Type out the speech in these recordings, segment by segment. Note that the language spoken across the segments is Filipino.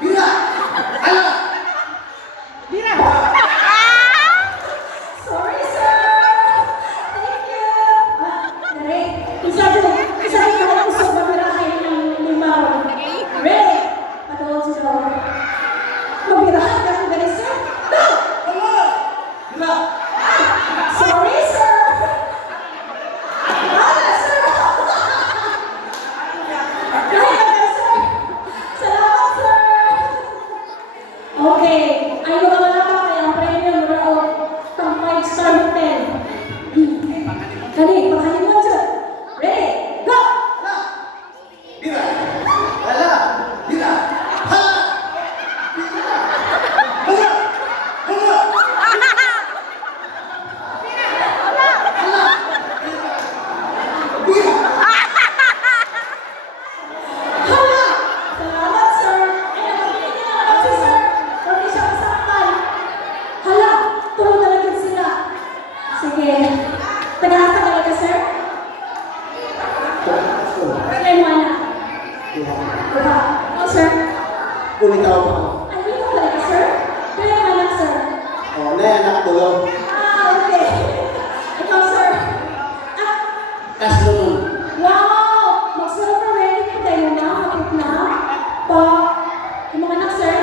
Bira! Hala! Bira! Sorry, sir! Thank you! Dali, isa rin ako gusto mabirahin ng limaw. Ready? Patuloy sila. Mabirahan ka kung galing, sir? Go! Bira! Sorry, sir! Wala, sir! Kaya na, sir! Salamat, sir! Okay, ay ko naman ako kaya ang premium round pang 5-star hotel. Dali, pakain mo dyan. Ready? Go! Bira! Hala! Bira! Hala! Hala! Hala! Bira! Hala! Salamat, sir! Ay, nakapili na lang si sir. Huwag niya siya masaktan. Hala! Tulong talaga sila. Sige. Taga-asa talaga, sir? Ay, mo anak. Diba? Oh, sir? Bumitaw pa ako. Ay, hindi ko talaga, sir? Kaya mo anak, sir? Oh, na anak tulong. Okay. Ikaw, sir? Ah, Kaslo nun. wow! Magsurok na ready po tayo na. Kapit na. Pa, yung mga anak, sir?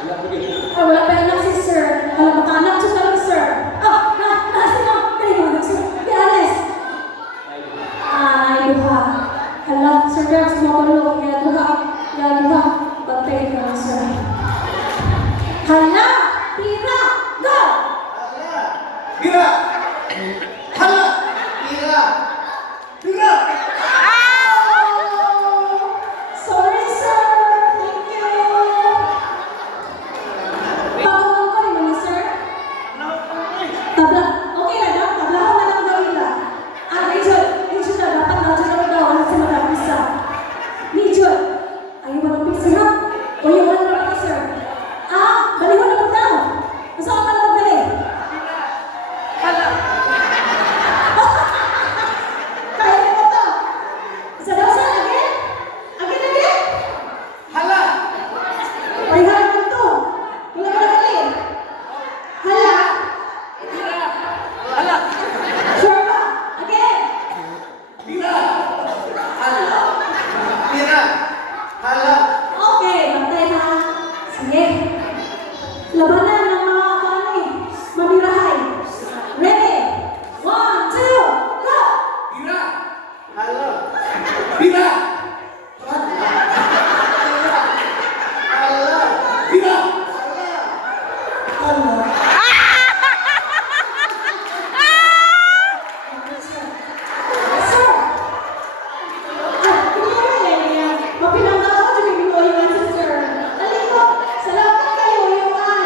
Wala ko dito. Ah, wala pa anak si sir. Wala pa anak siya talaga, sir. Ah, sino? Kaya yung anak, sir. Be honest. Ay, duha. Hala, sir, drugs mo tulog. Kaya duha. Bantay ka na, sir. Hala! Pira! Go! Hala! Bira! Hala! Bira! Bira! Oh, sorry, sir. Thank you. Pagawang ko rin naman, sir. Tabla. Okay na daw. Tablahan na lang daw nila. Ah, Rachel na. Dapat na dyan daw. Ano si Madam Pisa? Rachel. Ayaw ba ng pizza na? O yung wala na ba, sir? Ah, baliwan na po daw. Masama ka na magbali. Kaya na po to. Isa daw, sir. Again? Again? Hala! Ay, halaman to. Wala ka na galing. Hala. Hala! Sure ba? Again. Bira! Hala! Bira! Hala! Okay, bantay ha. Sige. Labanan ng mga mabirahay. Ready? 1, 2, go! Bira! Hala! Bira! Hala! Bira! Hala!